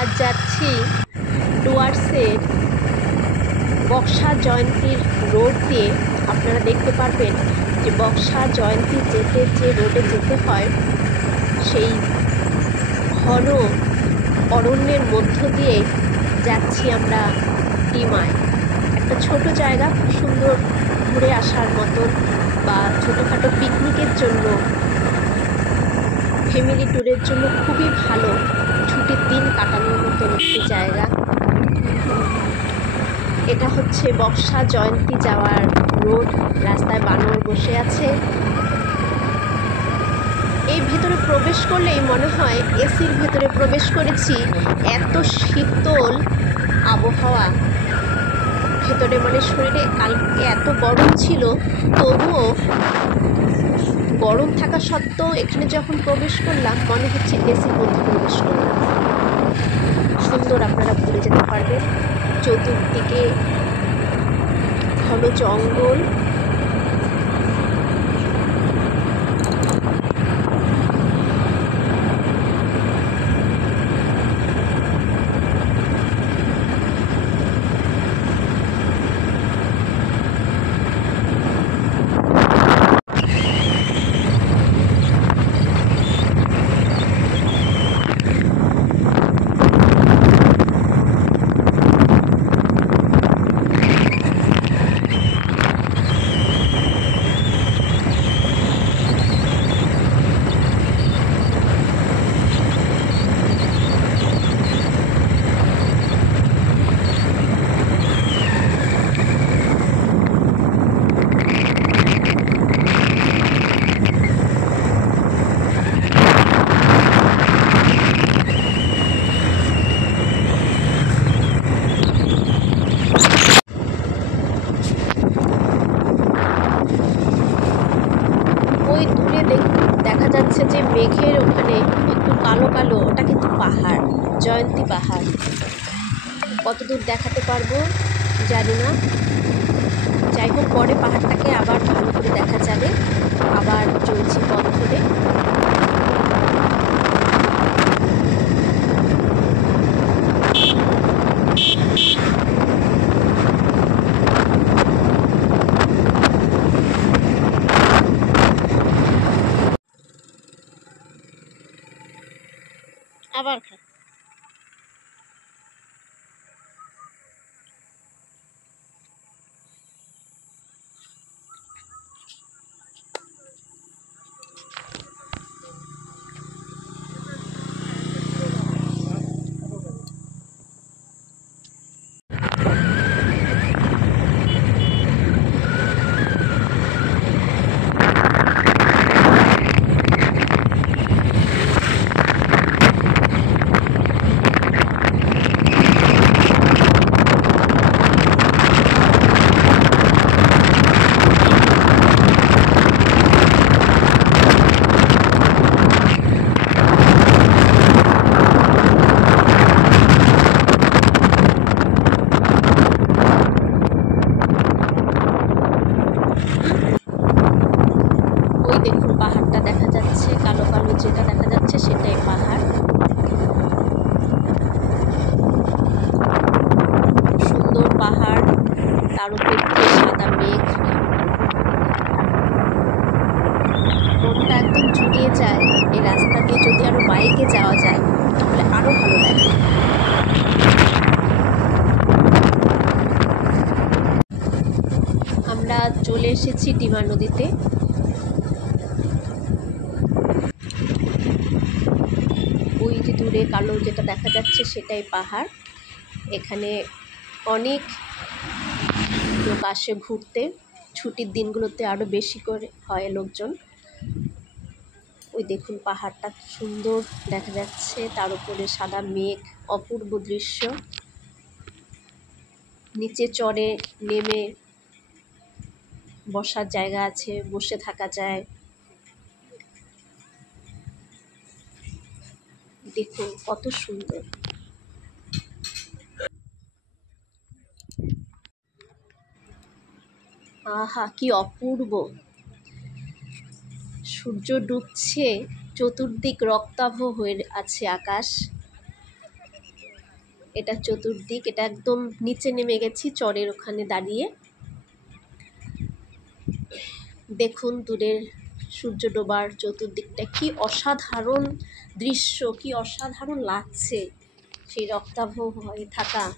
আজ যাচ্ছি ডুয়ার্সের বক্সা জয়ন্তীর রোড দিয়ে। আপনারা দেখতে পারবেন যে বক্সা জয়ন্তী যেতে যে রোডে যেতে হয় সেই ঘন অরণ্যের মধ্য দিয়ে যাচ্ছি আমরা ডিমায়। একটা ছোট জায়গা, খুব সুন্দর ঘুরে আসার মতন বা ছোটোখাটো পিকনিকের জন্য, ফ্যামিলি ট্যুরের জন্য খুবই ভালো, ছুটির দিন কাটানোর মতন একটি জায়গা। এটা হচ্ছে বক্সা জয়ন্তী যাওয়ার রোড। রাস্তায় বানর বসে আছে। এই ভেতরে প্রবেশ করলেই মনে হয় এসির ভেতরে প্রবেশ করেছি, এত শীতল আবহাওয়া ভেতরে। মানে শরীরে কালকে এত গরম ছিল, তবুও গরম থাকা সত্ত্বেও এখানে যখন প্রবেশ করলাম মনে হচ্ছে এসির মধ্যে প্রবেশ করলাম। সুন্দর, আপনারা ঘুরে যেতে পারবেন। চতুর্দিকে ঘন জঙ্গল, ওই দূরে দেখা যাচ্ছে যে মেঘের ওখানে একটু কালো কালো, ওটা কিন্তু পাহাড়, জয়ন্তী পাহাড়। কতদূর দেখাতে পারবো জানি না, যাই হোক পরে পাহাড়টাকে আবার ভালো করে দেখা যাবে। আবার চলছি পথ ধরে। আবার দেখুন পাহাড়টা দেখা যাচ্ছে, কালো কালো যেটা দেখা যাচ্ছে সেটাই পাহাড়। সুন্দর পাহাড়, তার উপর দিয়ে সাদা মেঘ। মনটা একদম জুড়িয়ে যায়। এই রাস্তা দিয়ে যদি আরো বাইকে যাওয়া যায় তাহলে আরো ভালো লাগে। আমরা চলে এসেছি ডিমা নদীতে। ওই যে দূরে কালো যেটা দেখা যাচ্ছে সেটাই পাহাড়। এখানে অনেক লোক আসে ঘুরতে, ছুটির দিনগুলোতে আরও বেশি করে হয় লোকজন। ওই দেখুন পাহাড়টা সুন্দর দেখা যাচ্ছে, তার উপরে সাদা মেঘ, অপূর্ব দৃশ্য। নিচে চড়ে নেমে বসার জায়গা আছে, বসে থাকা যায়। দেখুন কত সুন্দর। আহা, কি অপূর্ব! সূর্য ডুবছে, চতুর্দিক রক্তাভ হয়ে আছে আকাশ। এটা চতুর্দিক, এটা একদম নিচে নেমে গেছি চরের ওখানে দাঁড়িয়ে। দেখুন দূরের সূর্য ডোবার চতুর্দিকটা কি অসাধারণ দৃশ্য, কি অসাধারণ লাগছে। সেই রক্তাভ হয়ে থাকা